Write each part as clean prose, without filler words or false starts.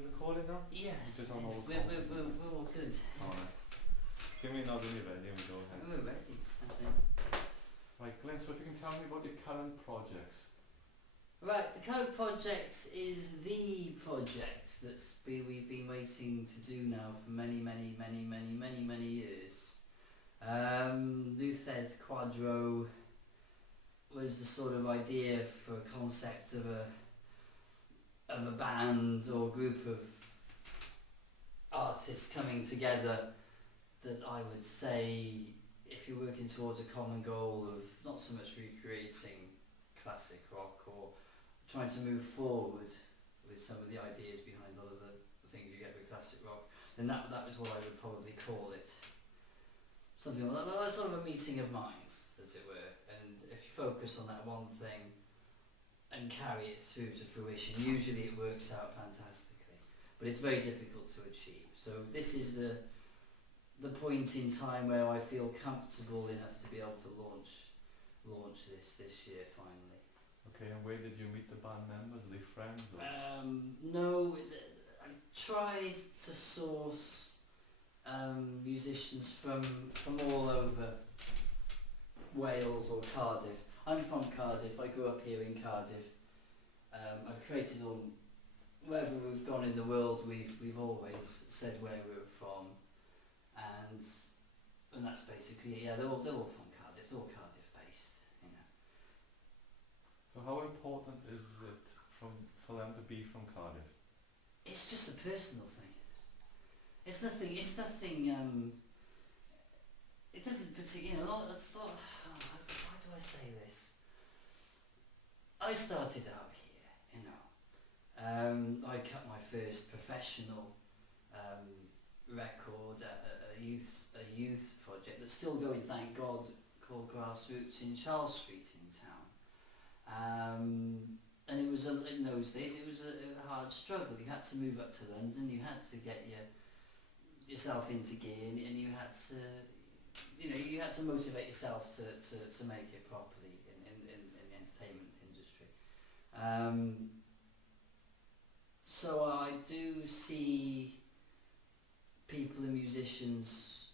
we recording now? Yes, Because I'm yes, all we're all good. Alright. Give me a nod when you're ready and we go ahead. We're ready, I think. Right, Glyn, so if you can tell me about your current projects. Right, the current project is the project we've been waiting to do now for many years. Luces Cuadro was the sort of idea for a concept of a band or group of artists coming together that I would say, if you're working towards a common goal of not so much recreating classic rock or trying to move forward with some of the ideas behind a lot of the things you get with classic rock, then that was what I would probably call it. Something like that, sort of a meeting of minds, as it were, and if you focus on that one thing and carry it through to fruition, usually it works out fantastically, but it's very difficult to achieve. So this is the point in time where I feel comfortable enough to be able to launch this year finally. Okay, and where did you meet the band members? Are they friends? Or? No, I tried to source musicians from all over Wales or Cardiff. I'm from Cardiff, I grew up here in Cardiff. I've created wherever we've gone in the world, we've always said where we're from, and that's basically it. Yeah, they're all from Cardiff, they're all Cardiff based, you know. So how important is it for them to be from Cardiff? It's just a personal thing. It's nothing, it doesn't particularly, it's not, why do I say this? I started out here, you know. I cut my first professional record at a youth project that's still going, thank God, called Grassroots in Charles Street in town. And it was in those days it was a hard struggle. You had to move up to London, you had to get yourself into gear, and you had to motivate yourself to make it properly in the entertainment industry. So I do see people and musicians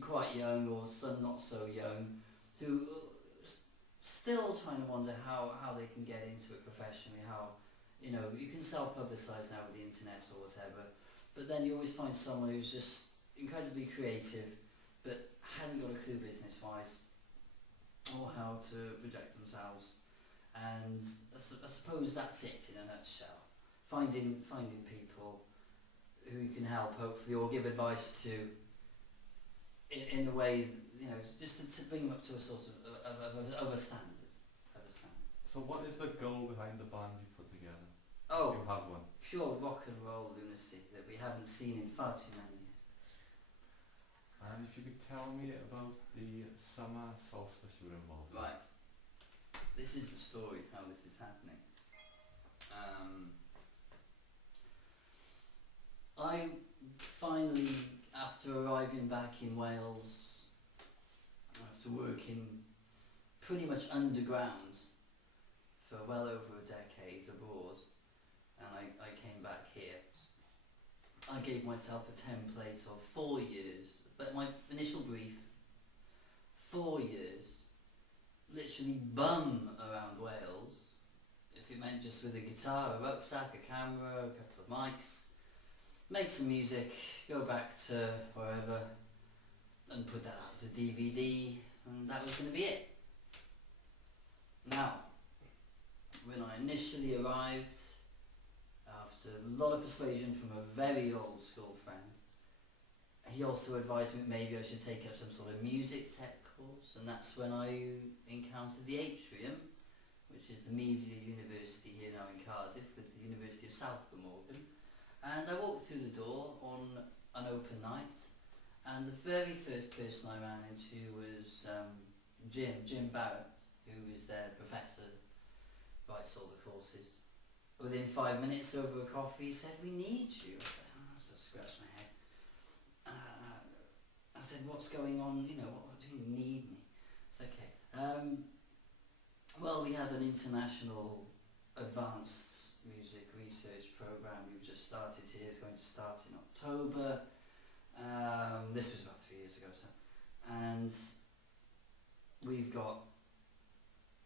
quite young or some not so young who still trying to wonder how they can get into it professionally, how, you know, you can self-publicise now with the internet or whatever, but then you always find someone who's just incredibly creative but hasn't got a clue business-wise or how to project themselves, and I suppose that's it in a nutshell. Finding people who you can help, hopefully, or give advice to in a way, you know, just to bring them up to a sort of a standard. So what is the goal behind the band you put together? Oh, you have one. Pure rock and roll lunacy that we haven't seen in far too many years. And if you could tell me about the Summer Solstice you were involved in. Right. This is the story, how this is happening. I finally, after arriving back in Wales, after working pretty much underground for well over a decade abroad, and I came back here, I gave myself a template of 4 years, but my initial brief, 4 years, literally bum around Wales, if it meant just with a guitar, a rucksack, a camera, a couple of mics, make some music, go back to wherever and put that out as a DVD, and that was going to be it. Now, when I initially arrived, after a lot of persuasion from a very old school friend, he also advised me maybe I should take up some sort of music tech course, and that's when I encountered the Atrium, which is the media university here now in Cardiff with the University of South Glamorgan. And I walked through the door on an open night, and the very first person I ran into was Jim Barrett, who is their professor, writes all the courses. Within 5 minutes over a coffee, he said, "We need you." I said, "Oh," I scratched my head. I said, "What's going on? You know, what do you need me?" It's okay. Well, we have an international advanced music research programme we've just started here is going to start in October. This was about 3 years ago, so. And we've got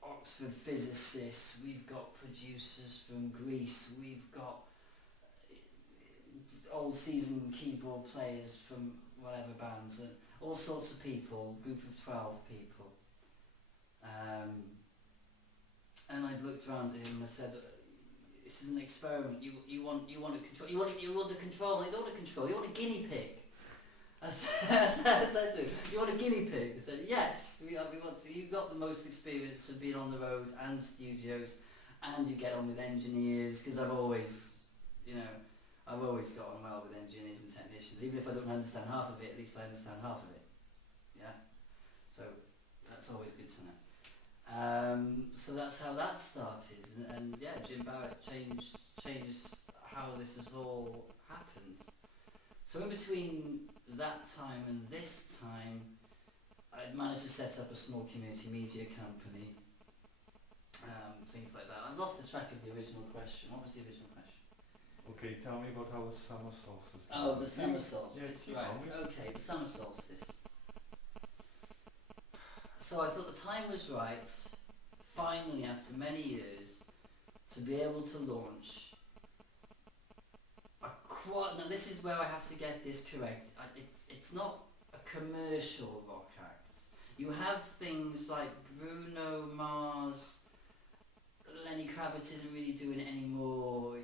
Oxford physicists, we've got producers from Greece, we've got old season keyboard players from whatever bands, and all sorts of people, group of 12 people. And I looked around at him and I said, this is an experiment, you want to control, you want to control, I don't want to control, you want a guinea pig. I said to him, you want a guinea pig? I said, yes, we want to. You've got the most experience of being on the road and studios, and you get on with engineers, because I've always got on well with engineers and technicians. Even if I don't understand half of it, at least I understand half of it. Yeah? So that's always good to know. So that's how that started, and yeah, Jim Barrett changed how this has all happened. So in between that time and this time, I'd managed to set up a small community media company, things like that. I've lost the track of the original question. What was the original question? Okay, tell me about how the summer solstice. Oh, the summer solstice, yeah, right. Okay, the summer solstice. So I thought the time was right, finally after many years, to be able to launch a quad. Now this is where I have to get this correct. It's not a commercial rock act. You have things like Bruno Mars, Lenny Kravitz isn't really doing it anymore.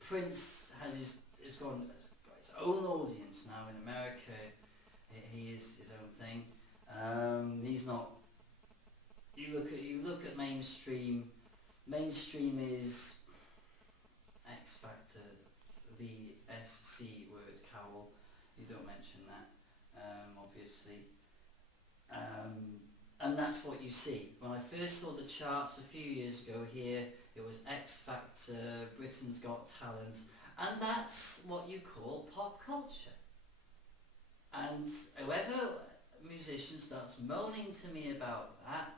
Prince has got his own audience now in America. He is his own thing. He's not. You look at mainstream. Mainstream is X Factor, the SC word, Cowell. You don't mention that, obviously. And that's what you see. When I first saw the charts a few years ago here, it was X Factor, Britain's Got Talent, and that's what you call pop culture. And whoever musician starts moaning to me about that,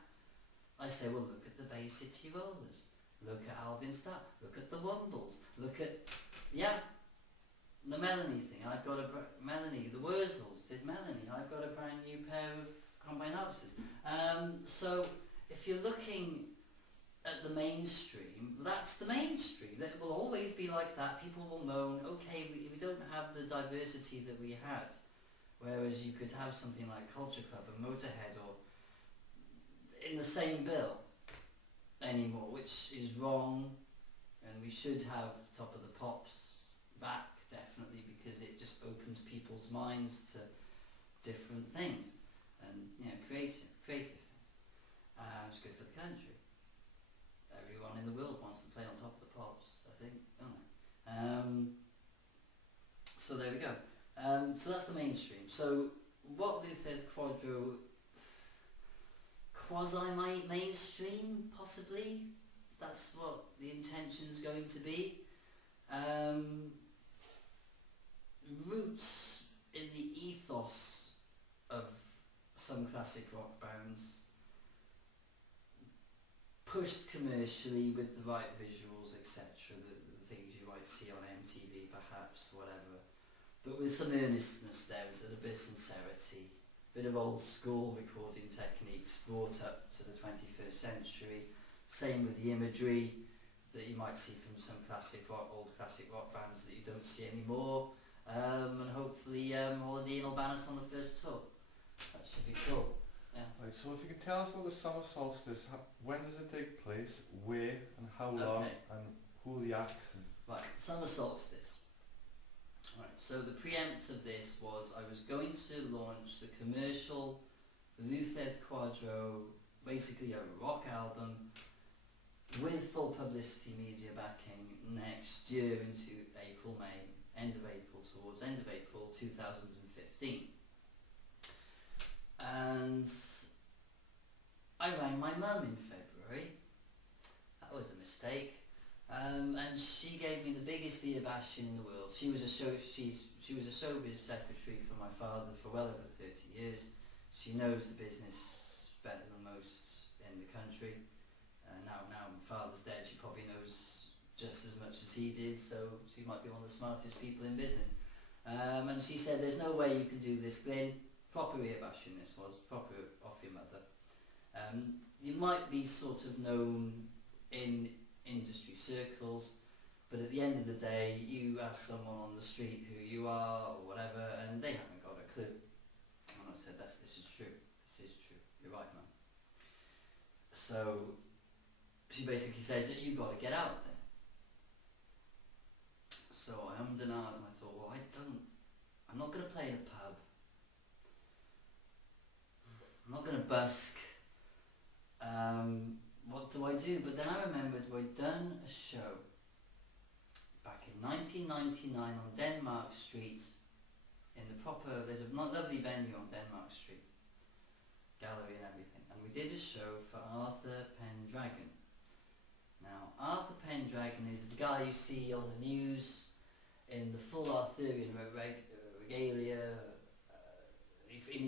I say, well, look at the Bay City Rollers, look at Alvin Starr, look at the Wombles, look at, the Melanie thing. I've got Melanie, the Wurzels did Melanie. I've got a brand new pair of combine harvesters. So if you're looking at the mainstream, that's the mainstream. That will always be like that. People will moan, okay, we don't have the diversity that we had. Whereas you could have something like Culture Club and Motorhead or in the same bill anymore, which is wrong, and we should have Top of the Pops back, definitely, because it just opens people's minds to different things and creative things. It's good for the country. Everyone in the world wants to play on Top of the Pops, I think, don't they? So there we go. So that's the mainstream. So what Luces Cuadro, quasi-mainstream, possibly? That's what the intention's going to be. Roots in the ethos of some classic rock bands, pushed commercially with the right visuals, etc., the things you might see on MTV perhaps, whatever, but with some earnestness there, with a bit of sincerity, a bit of old school recording techniques brought up to the 21st century. Same with the imagery that you might see from some old classic rock bands that you don't see anymore, and hopefully Holiday Inn will ban us on the first tour. That should be cool. Yeah. Right, so if you could tell us about the summer solstice, when does it take place, where and how long, and who are the acts? Right, summer solstice. Right, so the preempt of this was I was going to launch the commercial Luces Cuadro, basically a rock album with full publicity media backing next year into April, May, towards end of April 2015. And I rang my mum in February. That was a mistake. And she gave me the biggest ear bashing in the world. She was a showbiz secretary for my father for well over 30 years. She knows the business better than most in the country. Now my father's dead, she probably knows just as much as as he did, so she might be one of the smartest people in business. And she said, there's no way you can do this, Glyn. Proper ear bashing this was, proper off your mother. You might be sort of known in industry circles, but at the end of the day, you ask someone on the street who you are or whatever, and they haven't got a clue. And I said, this is true. This is true. You're right, man. So she basically says that you've got to get out there. So I hummed and ahed, and I thought, well, I'm not going to play in a pub. I'm not going to busk. What do I do? But then I remembered we'd done a show back in 1999 on Denmark Street in the proper, there's a lovely venue on Denmark Street, gallery and everything, and we did a show for Arthur Pendragon. Now, Arthur Pendragon is the guy you see on the news in the full Arthurian regalia, and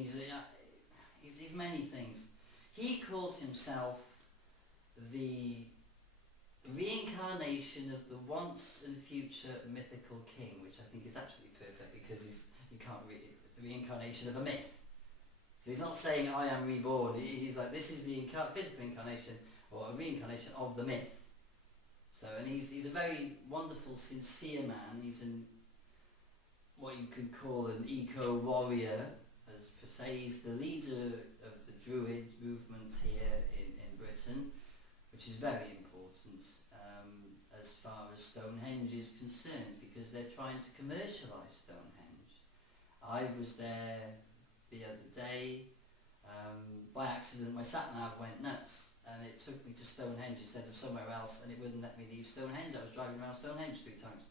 he's many things. He calls himself the reincarnation of the once and future mythical king, which I think is absolutely perfect because it's the reincarnation of a myth. So he's not saying I am reborn, he's like, this is the physical incarnation or a reincarnation of the myth. So, and he's a very wonderful, sincere man. He's what you could call an eco-warrior, as per se. He's the leader of the Druids movement here in Britain, which is very important as far as Stonehenge is concerned, because they're trying to commercialise Stonehenge. I was there the other day. By accident, my sat-nav went nuts, and it took me to Stonehenge instead of somewhere else, and it wouldn't let me leave Stonehenge. I was driving around Stonehenge 3 times.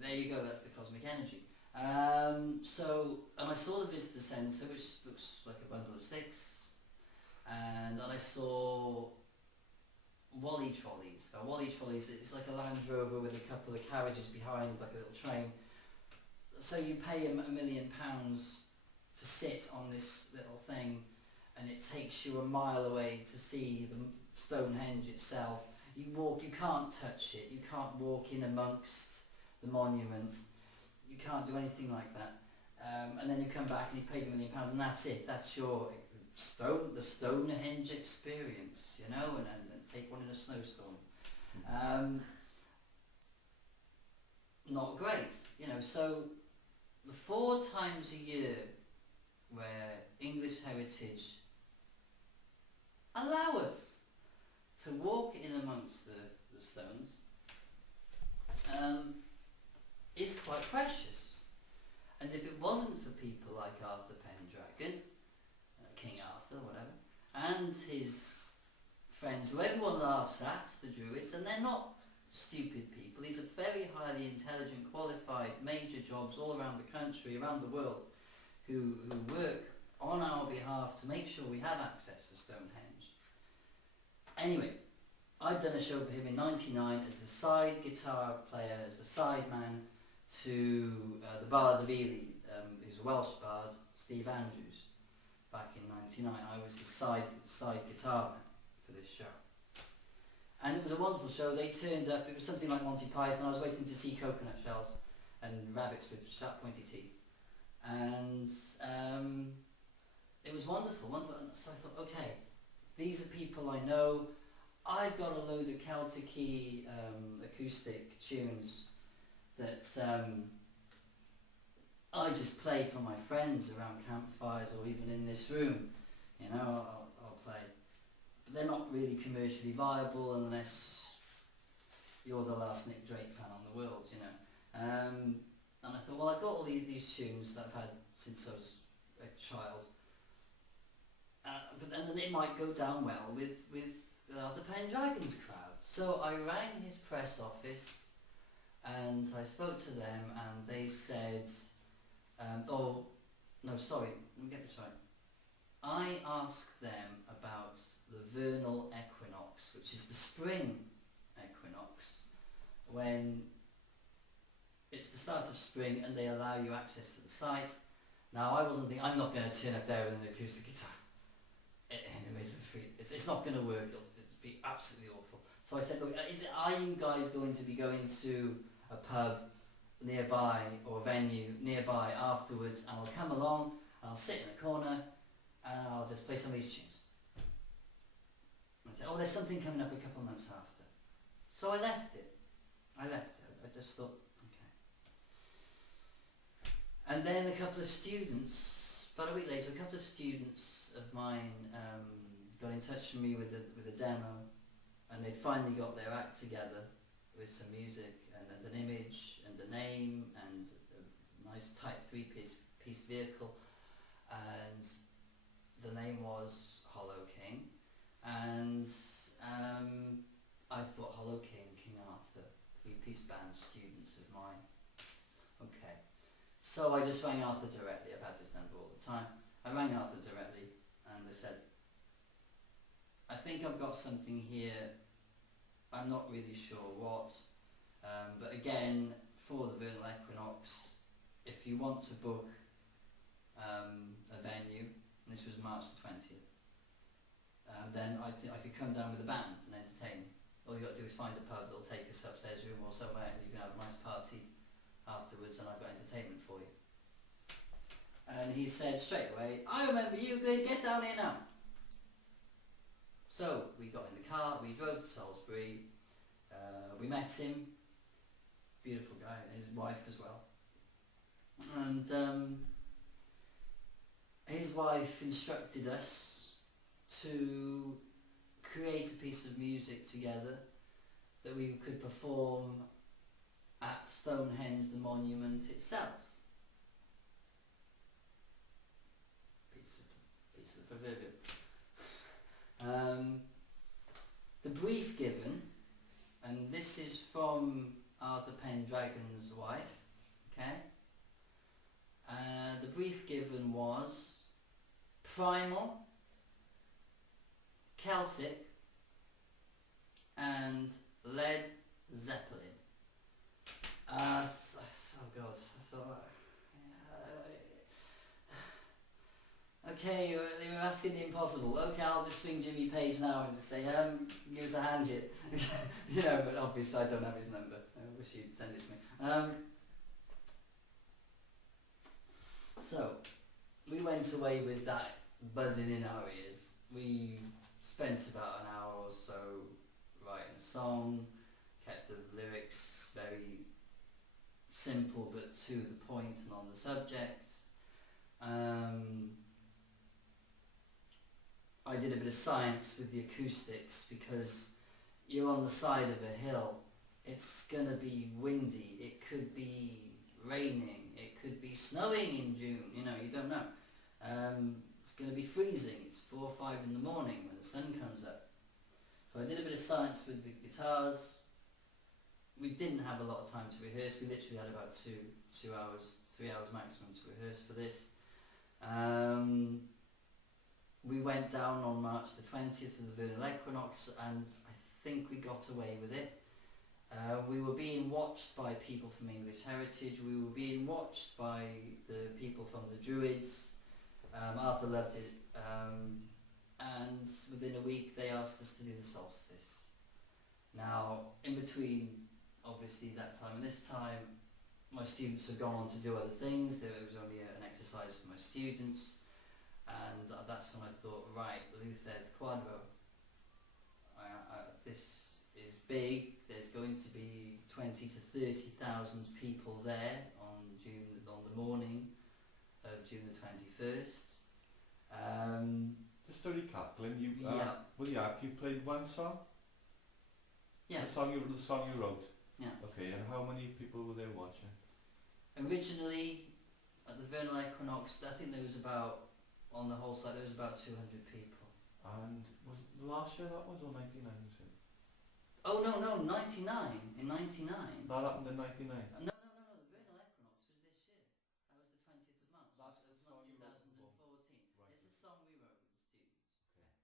There you go, that's the cosmic energy. And I saw the visitor centre, which looks like a bundle of sticks, and then I saw Wally trolleys. Now, Wally trolleys, it's like a Land Rover with a couple of carriages behind, like a little train. So you pay £1 million to sit on this little thing, and it takes you a mile away to see the Stonehenge itself. You can't touch it, you can't walk in amongst the monuments, you can't do anything like that. And then you come back and you paid £1 million, and that's it. That's your the Stonehenge experience, you know, and take one in a snowstorm. Not great, you know. So the 4 times a year where English Heritage allow us to walk in amongst the stones is quite precious. And if it wasn't for people like Arthur Pendragon, King Arthur, whatever, and his friends, who everyone laughs at, the Druids, and they're not stupid people. These are very highly intelligent, qualified, major jobs all around the country, around the world, who work on our behalf to make sure we have access to Stonehenge. Anyway, I'd done a show for him in '99 as the side guitar player, as the side man to the Bard of Ely, who's a Welsh bard, Steve Andrews. Back in '99, I was his side guitar man for this show. And it was a wonderful show. They turned up, it was something like Monty Python. I was waiting to see coconut shells and rabbits with sharp pointy teeth. And it was wonderful. So I thought, okay, these are people I know. I've got a load of Celtic-y acoustic tunes that I just play for my friends around campfires or even in this room. You know, I'll play. But they're not really commercially viable unless you're the last Nick Drake fan on the world, you know. And I thought, well, I've got all these tunes that I've had since I was a child. But then it might go down well with Arthur Pendragon's crowd. So I rang his press office and I spoke to them, and they said, oh, no, sorry, let me get this right. I asked them about the vernal equinox, which is the spring equinox, when it's the start of spring and they allow you access to the site. Now, I wasn't thinking, I'm not going to turn up there with an acoustic guitar in the middle of the street. It's not going to work, it'll be absolutely awful. So I said, look, are you guys going to be going to a pub nearby or a venue nearby afterwards, and I'll come along and I'll sit in a corner and I'll just play some of these tunes. And I said, oh, there's something coming up a couple of months after. So I left it. I just thought, okay. And then a couple of students, about a week later, a couple of students of mine got in touch with me with a demo, and they'd finally got their act together with some music and an image and a name and a nice tight three-piece vehicle, and the name was Hollow King, and I thought, Hollow King, King Arthur, three-piece band, students of mine. Okay. So I just rang Arthur directly. I've had his number all the time. I rang Arthur directly and I said, I think I've got something here. I'm not really sure what. But again, for the vernal equinox, if you want to book a venue, and this was March the 20th, then I think I could come down with a band and entertain. All you got to do is find a pub that'll take us upstairs room or somewhere, and you can have a nice party afterwards, and I've got entertainment for you. And he said straight away, I remember you, get down here now. So we got in the car, we drove to Salisbury, we met him, beautiful guy, and his wife as well. And his wife instructed us to create a piece of music together that we could perform at Stonehenge, the monument itself. Piece of the proverbial. The brief given, and this is from Arthur Pendragon's wife, okay? The brief given was primal, Celtic, and Led Zeppelin. Oh God, I thought... okay, they were asking the impossible. Okay, I'll just swing Jimmy Page now and just say, give us a hand here. You know, but obviously I don't have his number. I wish you'd send it to me. So, we went away with that buzzing in our ears. We spent about an hour or so writing a song, kept the lyrics very simple but to the point and on the subject. I did a bit of science with the acoustics because you're on the side of a hill. It's gonna be windy, it could be raining, it could be snowing in June, you know, you don't know. It's gonna be freezing, it's 4 or 5 in the morning when the sun comes up. So I did a bit of science with the guitars. We didn't have a lot of time to rehearse, we literally had about 3 hours maximum to rehearse for this. We went down on March the 20th for the vernal equinox, and I think we got away with it. We were being watched by people from English Heritage, we were being watched by the people from the Druids. Arthur loved it, and within a week they asked us to do the solstice. Now, in between obviously that time and this time, my students have gone on to do other things. There was only an exercise for my students, and that's when I thought, right, Luces Cuadro, this is big. There's going to be 20 to 30,000 people there on the morning of June the 21st. Just to recap, Glyn, you played one song? Yeah. The song you wrote? Yeah. Okay, and how many people were there watching? Originally, at the vernal equinox, I think there was about, on the whole site, there was about 200 people. And was it last year that was, or 99 you said? Oh no, 99, in 99. That happened in 99? No, the vernal equinox was this year. That was the 20th of March. That's That the was not song you wrote 2014. Right. It's the song we wrote with the students.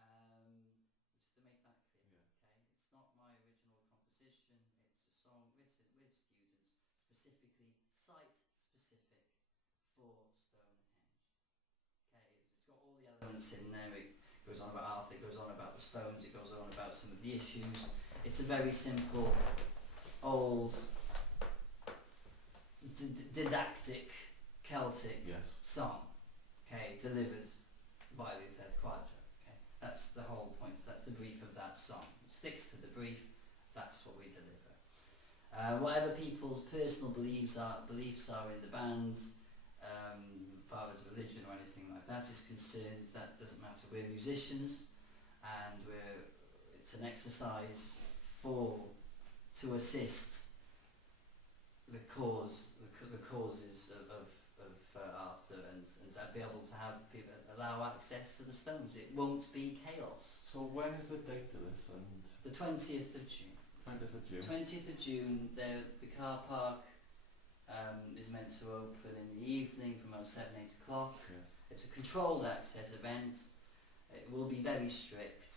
Okay, Just to make that clear. Yeah. Okay, it's not my original composition. It's a song written with students, specifically site specific for Stonehenge. Okay, it's got all the elements in there. It It goes on about Arthur, it goes on about the Stones, it goes on about some of the issues. It's a very simple, old, didactic Celtic song, okay, delivered by Luces Cuadro. Okay, that's the whole point. That's the brief of that song. It sticks to the brief. That's what we deliver. Whatever people's personal beliefs are in the band, as far as religion or anything like that is concerned, that doesn't matter. We're musicians, and it's an exercise to assist the causes of Arthur, and to be able to have people allow access to the Stones. It won't be chaos. So when is the date of this? And the 20th of June. 20th of June. 20th of June. The car park is meant to open in the evening from about 7-8 o'clock. Yes. It's a controlled access event. It will be very strict.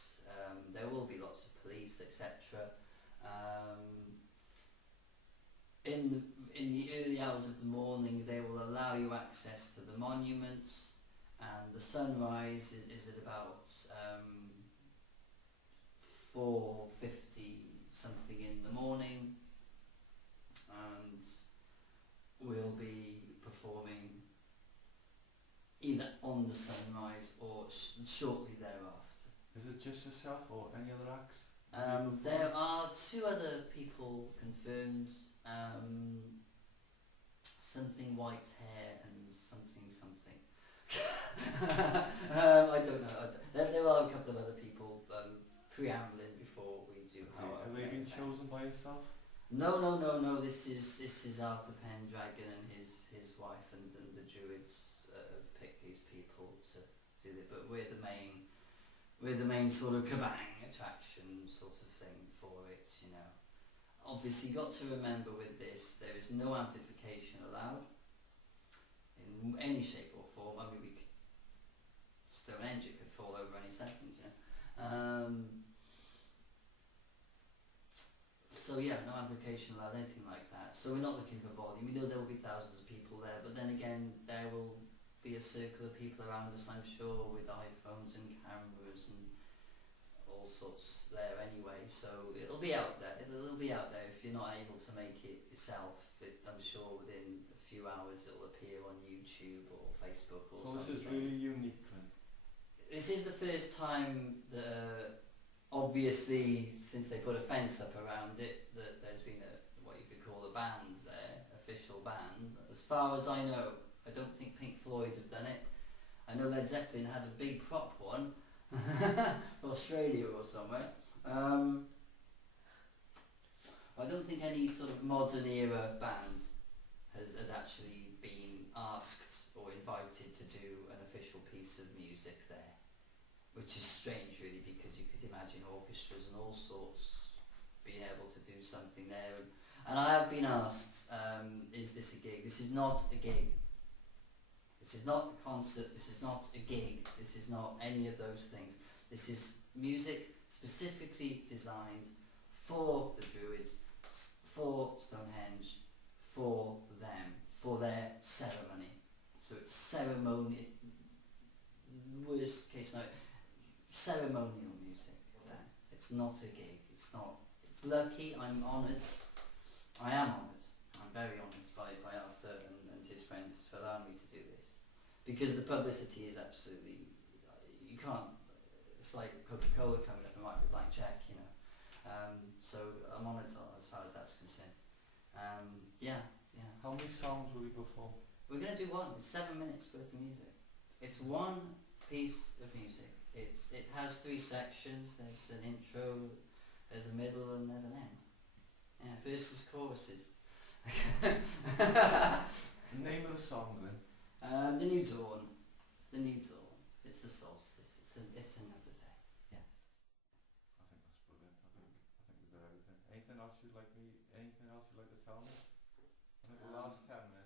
There will be lots of police, etc. In the early hours of the morning, they will allow you access to the monuments, and the sunrise is at about 4:50 something in the morning, and we'll be performing either on the sunrise or shortly thereafter. Is it just yourself or any other acts? There are 2 other people confirmed. Something white hair and something. I don't know. There are a couple of other people preambling before we do. Have they been chosen by yourself? No. This is Arthur Pendragon and his wife, and the Druids have picked these people to do it. But we're the main sort of kabang attraction sort of thing for it, you know. Obviously, you've got to remember with this, there is no amplification allowed in any shape or form. I mean, Stonehenge, it could fall over any second, you know. So yeah, no amplification allowed, anything like that. So we're not looking for volume. We know there will be thousands of people there, but then again, there will be a circle of people around us, I'm sure, with iPhones and cameras and all sorts there anyway, so it'll be out there. It'll be out there. If you're not able to make it yourself, I'm sure within a few hours it'll appear on YouTube or Facebook or something. So this is really unique, Glyn. This is the first time that, obviously, since they put a fence up around it, that there's been what you could call a band there, official band. As far as I know, I don't think Pink Floyd have done it. I know Led Zeppelin had a big prop one. Australia or somewhere. I don't think any sort of modern era band has actually been asked or invited to do an official piece of music there, which is strange really, because you could imagine orchestras and all sorts being able to do something there. And I have been asked, is this a gig? This is not a gig. This is not a concert, this is not a gig, this is not any of those things. This is music specifically designed for the Druids, for Stonehenge, for them, for their ceremony. So it's ceremony, worst case scenario, ceremonial music then. It's not a gig, it's lucky, I'm honoured, I am honoured, I'm very honoured by Arthur and his friends for allowing me to do this. Because the publicity is absolutely, you can't, it's like Coca-Cola coming up and writing a blank check, you know. So I'm honoured as far as that's concerned. Yeah. How many songs will you perform? We're going to do one. It's 7 minutes worth of music. It's one piece of music. It has 3 sections. There's an intro, there's a middle, and there's an end. Yeah, verses, choruses. Name of the song, then? The New Dawn. The New Dawn. It's the solstice. It's another day. Yes. I think that's brilliant. I think we got everything. Anything else you'd like to tell me? I think the last 10 minutes